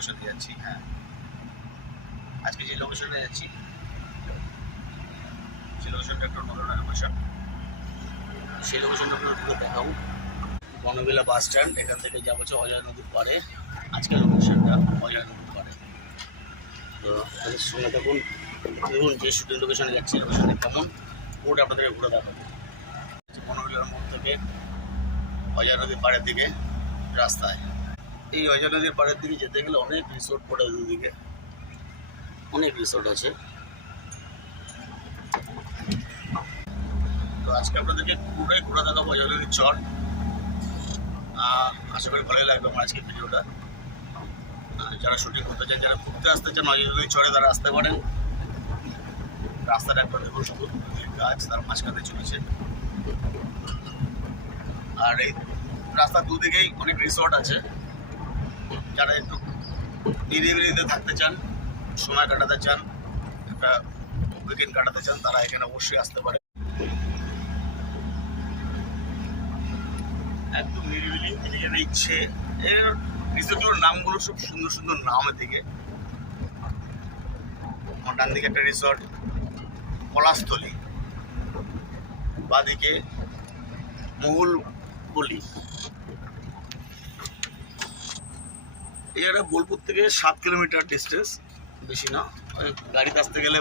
লোকেশনে যাচ্ছি হ্যাঁ। আজকে যে লোকেশনে যাচ্ছি সেই লোকেশনটা একটু অন্য ধরনের লোকেশন সেই লোকেশনটা আপনার পুরো দেখাবো বনবিলা বাস স্ট্যান্ড, এখান থেকে যাব হচ্ছে অজয় নদীর পাড়ে। আজকের লোকেশনটা অজয় নদীর পাড়ে। তো তাদের সঙ্গে দেখুন দেখুন যে শুটিং লোকেশনে যাচ্ছি লোকেশনে কেমন। ওটা আপনাদের ঘুরে দেখাবো। বনবিলার মোড় থেকে অজয় নদীর পাড়ের দিকে, রাস্তায়। এই অজয় নদীর পাড়ের দিকে যেতে গেলে অনেক রিসোর্ট পড়ে দুদিকে অনেক রিসোর্ট আছে। তো আজকে আপনাদেরকে পুরোটাই ঘুরে দেখাবো অজয় নদীর চর। আশা করি ভালোই লাগবে আমার আজকে ভিডিওটা। যারা শুটিং করতে চান যারা ঘুরতে আসতে চান অজয় চরে তারা আসতে পারেন। রাস্তাটা একবার দেখুন, শুধু গাছ, তার মাঝখানে চলেছে। আর এই রাস্তার দুদিকেই অনেক রিসোর্ট আছে। যারা একটু নিরিবিলিতে থাকতে চান, সময় কাটাতে চান, একটা উইকেন্ড কাটাতে চান, তারা এখানে অবশ্যই আসতে পারে। একদম নিরিবিলি এদিকে ইচ্ছে। এর রিসোর্টগুলোর নামগুলো সব সুন্দর সুন্দর নাম এদিকে। ডান দিকে একটা রিসর্ট পলাশতলি। বাদিকে মহুল বলি জায়গাটা বোলপুর থেকে সাত কিলোমিটার ডিস্টেন্স বেশি না। গাড়িতে আসতে গেলে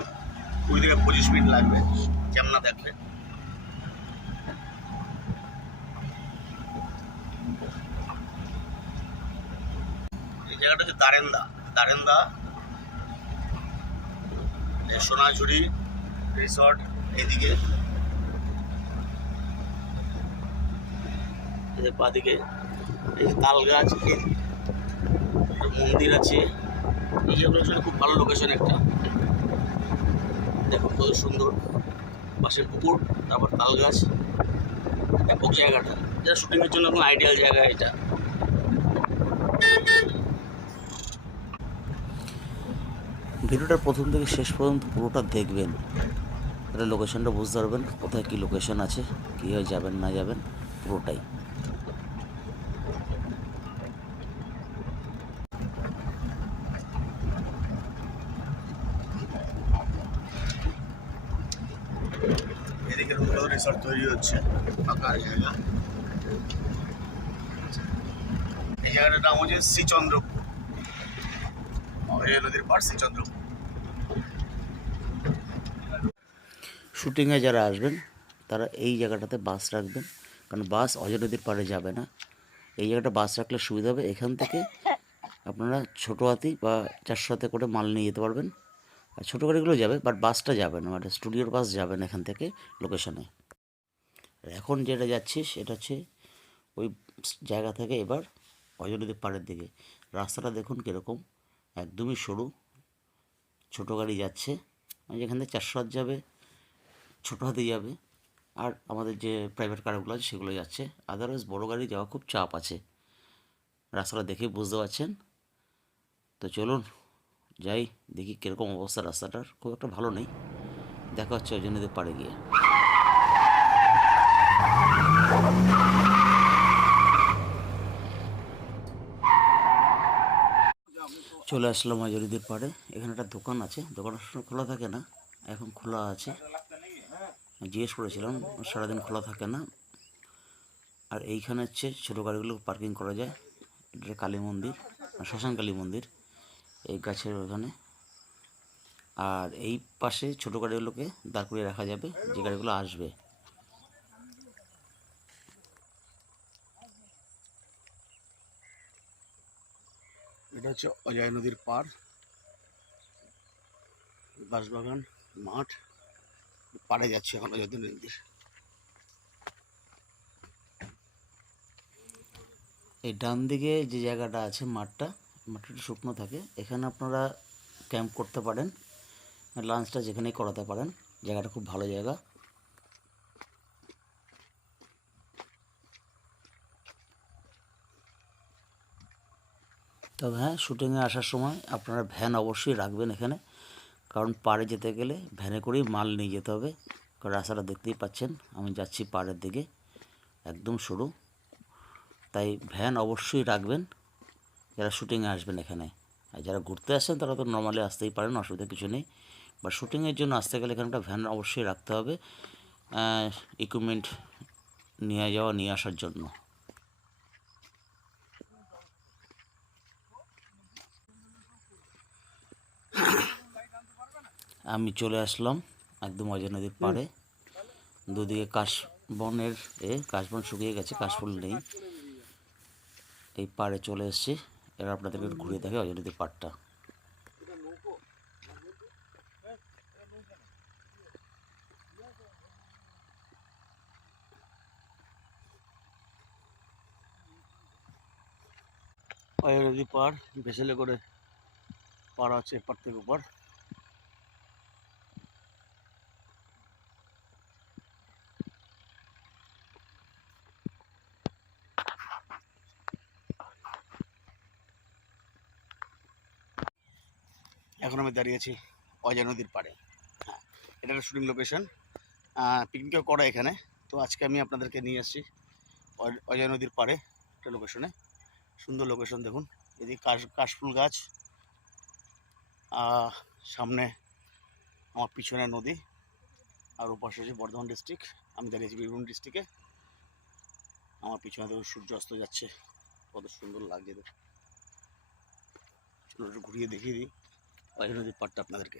কুড়ি থেকে পঁচিশ মিনিট লাগবে, কেমন দেখলে। এই জায়গাটা হচ্ছে দারেন্দা। দারেন্দা সোনাঝুরি রিসর্ট এদিকে। বাদিকে তাল গাছ মন্দির আছে। এই যে লোকেশন খুব ভালো লোকেশন একটা। দেখো কত সুন্দর। পাশে পুকুর, তারপর তাল গাছ। ব্যাপক জায়গাটা। যা শুটিংয়ের জন্য এখন আইডিয়াল জায়গা এটা। ভিডিওটার প্রথম থেকে শেষ পর্যন্ত পুরোটা দেখবেন। তাহলে লোকেশনটা বুঝতে পারবেন কোথায় কী লোকেশন আছে কীভাবে যাবেন, না যাবেন, পুরোটাই এদিকে নতুন রিসর্ট তৈরি হচ্ছে। ফাঁকা জায়গা। এই জায়গাটার নাম হচ্ছে শ্রীচন্দ্রপুর। নদীর পার শ্রীচন্দ্রপুর। শুটিংয়ে যারা আসবেন, তারা এই জায়গাটাতে বাস রাখবেন। কারণ বাস অজয় নদীর পাড়ে যাবে না। এই জায়গাটা বাস রাখলে সুবিধা হবে। এখান থেকে আপনারা ছোটো হাতি বা চারশো হাতে করে মাল নিয়ে যেতে পারবেন। আর ছোটো গাড়িগুলো যাবে বাট বাসটা যাবে না। মানে স্টুডিওর বাস যাবে না এখান থেকে লোকেশনে এখন যেটা যাচ্ছি সেটা হচ্ছে ওই জায়গা থেকে এবার নদীর পাড়ের দিকে। রাস্তাটা দেখুন কীরকম, একদমই সরু, ছোটো গাড়ি যাচ্ছে মানে যেখান থেকে চারশো হাত যাবে, ছোটো হাতি যাবে। আর আমাদের যে প্রাইভেট কারগুলো আছে সেগুলো যাচ্ছে। আদারওয়াইজ বড় গাড়ি যাওয়া খুব চাপ আছে। রাস্তাটা দেখেই বুঝতে পারছেন? তো চলুন, যাই, দেখি কীরকম অবস্থা রাস্তাটার। খুব একটা ভালো নেই। দেখা হচ্ছে জন্যদের পাড়ে গিয়ে। চলে আসলাম মাজরিদের পাড়ে। এখানে একটা দোকান আছে। দোকানটা খোলা থাকে না, এখন খোলা আছে। জিজ্ঞেস করেছিলাম, সারাদিন খোলা থাকে না। আর এইখানে হচ্ছে ছোটো গাড়িগুলো পার্কিং করা যায়। এটা কালী মন্দির শ্মশান কালী মন্দির, এই গাছের ওখানে। আর এই পাশে ছোটো গাড়িগুলোকে দাঁড় করিয়ে রাখা যাবে, যে গাড়িগুলো আসবে। এটা হচ্ছে অজয় নদীর পার। বাঁশবাগান, মাঠ। পাড়ে যাচ্ছে এখন অজয় নদীর। এই ডান দিকে যে জায়গাটা আছে মাঠটা মাঠটা শুকনো থাকে। এখানে আপনারা ক্যাম্প করতে পারেন, লাঞ্চটা যেখানেই করাতে পারেন। জায়গাটা খুব ভালো জায়গা। তবে হ্যাঁ শুটিংয়ে আসার সময় আপনারা ভ্যান অবশ্যই রাখবেন এখানে। কারণ পাড়ে যেতে গেলে ভ্যানে করেই মাল নিয়ে যেতে হবে। কারণ রাস্তাটা দেখতেই পাচ্ছেন, আমি যাচ্ছি পাড়ের দিকে, একদম সরু তাই ভ্যান অবশ্যই রাখবেন, যারা শুটিংয়ে আসবেন এখানে। আর যারা ঘুরতে আসছেন তারা তো নর্মালি আসতেই পারেন, অসুবিধা কিছু নেই। বা শুটিংয়ের জন্য আসতে গেলে এখানে একটা ভ্যান অবশ্যই রাখতে হবে ইকুইপমেন্ট নিয়ে যাওয়া, নিয়ে আসার জন্য। আমি চলে আসলাম একদম অজয় নদীর পাড়ে। দুদিকে কাশবনের এ কাশবন শুকিয়ে গেছে কাশফুল নেই। এই পাড়ে চলে এসেছি। এবার আপনাদেরকে একটু ঘুরিয়ে দেখে অজয় নদীর পাড়টা। অজয় নদী পার ভেসেলে করে পাড় আছে এপার থেকে ওপার। এখন আমি দাঁড়িয়েছি অজয় নদীর পাড়ে। হ্যাঁ এটা একটা শুটিং লোকেশন পিকনিকও করা এখানে। তো আজকে আমি আপনাদেরকে নিয়ে আসছি অজয় নদীর পাড়ে একটা লোকেশনে সুন্দর লোকেশন দেখুন। এদিকে কাশ, কাশফুল গাছ। সামনে আমার পিছনে নদী। আর ওপাশে হচ্ছে বর্ধমান ডিস্ট্রিক্ট আমি দাঁড়িয়েছি বীরভূম ডিস্ট্রিক্টে আমার পিছনে দেখুন সূর্য অস্ত যাচ্ছে। কত সুন্দর লাগছে দেখুন। ঘুরিয়ে দেখিয়ে দিই। অজয় নদীর পাড়টা আপনাদেরকে।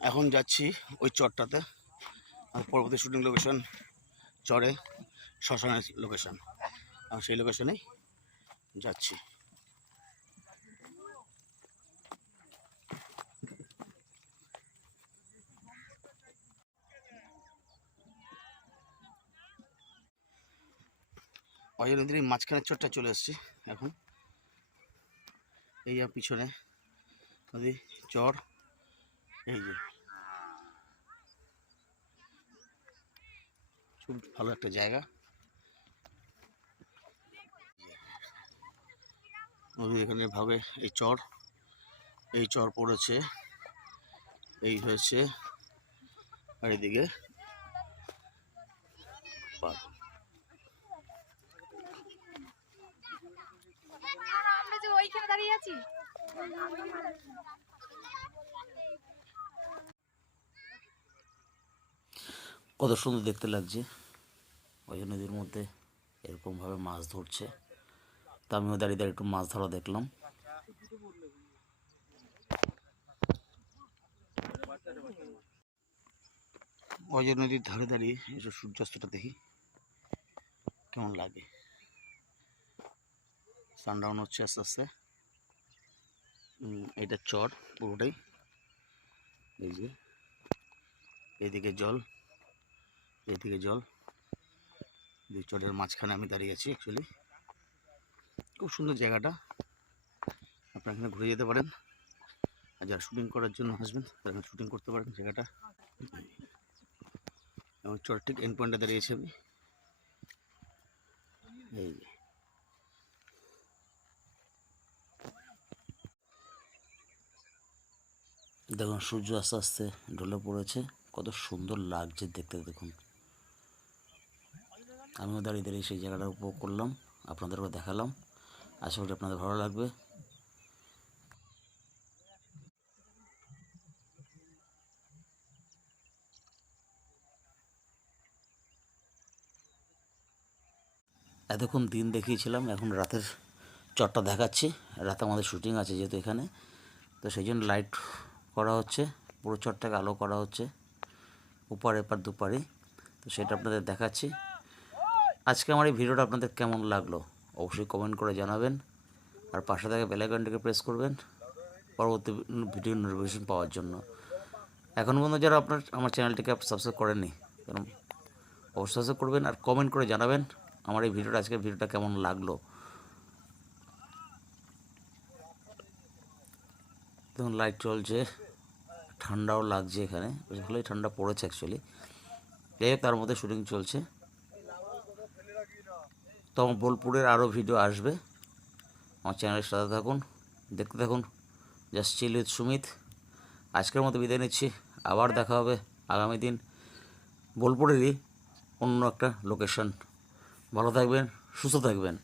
এখন যাচ্ছি ওই চরটাতে আর পরবর্তী শুটিং লোকেশন চরে শ্মশানের লোকেশন আর সেই লোকেশনেই যাচ্ছি। অজয় নদীর এই মাঝখানের চরটা চলে এসেছি এখন। এই যা পিছনে নদী, চর, এই যে। খুব ভালো একটা জায়গা। নদী এখানে ভাবে এই চর। এই চর পড়েছে, এই হয়েছে আর এদিকে পার। আমরা যে ওইখানে দাঁড়িয়ে আছি কত সুন্দর দেখতে লাগছে। অজয় নদীর মধ্যে এরকমভাবে মাছ ধরছে। তা আমিও দাঁড়িয়ে দাঁড়িয়ে একটু মাছ ধরা দেখলাম। অজয় নদীর ধারে দাঁড়িয়ে একটু সূর্যাস্তটা দেখি। কেমন লাগে? সানডাউন হচ্ছে আস্তে আস্তে। এটা চর পুরোটাই। এই যে, এদিকে জল এদিকে জল। দুই চরের মাঝখানে আমি দাঁড়িয়ে আছি অ্যাকচুয়ালি খুব সুন্দর জায়গাটা। আপনারা এখানে ঘুরে যেতে পারেন। আর যারা শুটিং করার জন্য আসবেন, তারা শুটিং করতে পারেন জায়গাটা। এবং চর ঠিক এন্ড পয়েন্টে দাঁড়িয়েছি আমি। এই দেখুন, সূর্য আস্তে আস্তে ঢলে পড়েছে। কত সুন্দর লাগছে দেখতে, দেখুন। আমিও দাঁড়িয়ে দাঁড়িয়ে সেই জায়গাটা উপভোগ করলাম আপনাদেরও দেখালাম। আশা করি আপনাদের ভালো লাগবে। এতক্ষণ দিন দেখিয়েছিলাম, এখন রাতের চটটা দেখাচ্ছি। রাতে আমাদের শুটিং আছে যেহেতু এখানে, তো সেই জন্য লাইট করা হচ্ছে, পুরো চটটাকে আলো করা হচ্ছে, উপার এপার দুপারে। তো সেটা আপনাদের দেখাচ্ছি। আজকে আমার এই ভিডিওটা আপনাদের কেমন লাগল অবশ্যই কমেন্ট করে জানাবেন। আর পাশে থাকা বেলাইকনটিকে প্রেস করবেন পরবর্তী ভিডিও নোটিফিকেশন পাওয়ার জন্য। এখন পর্যন্ত যারা আপনার, আমার চ্যানেলটিকে সাবস্ক্রাইব করেননি কারণ অবশ্যই সাবস্ক্রাইব করবেন আর কমেন্ট করে জানাবেন আমার এই ভিডিওটা, আজকের ভিডিওটা কেমন লাগল। দেখুন লাইট চলছে। ঠান্ডাও লাগছে এখানে, বেশ ভালোই ঠান্ডা পড়েছে অ্যাকচুয়ালি যাই হোক, তার মধ্যে শুটিং চলছে। তখন বোলপুরের আরও ভিডিও আসবে। আমার চ্যানেলের সাথে থাকুন, দেখতে থাকুন। জাস্ট চিল উইথ সুমিত আজকের মতো বিদায় নিচ্ছি। আবার দেখা হবে আগামী দিন বোলপুরেরই অন্য একটা লোকেশন ভালো থাকবেন, সুস্থ থাকবেন।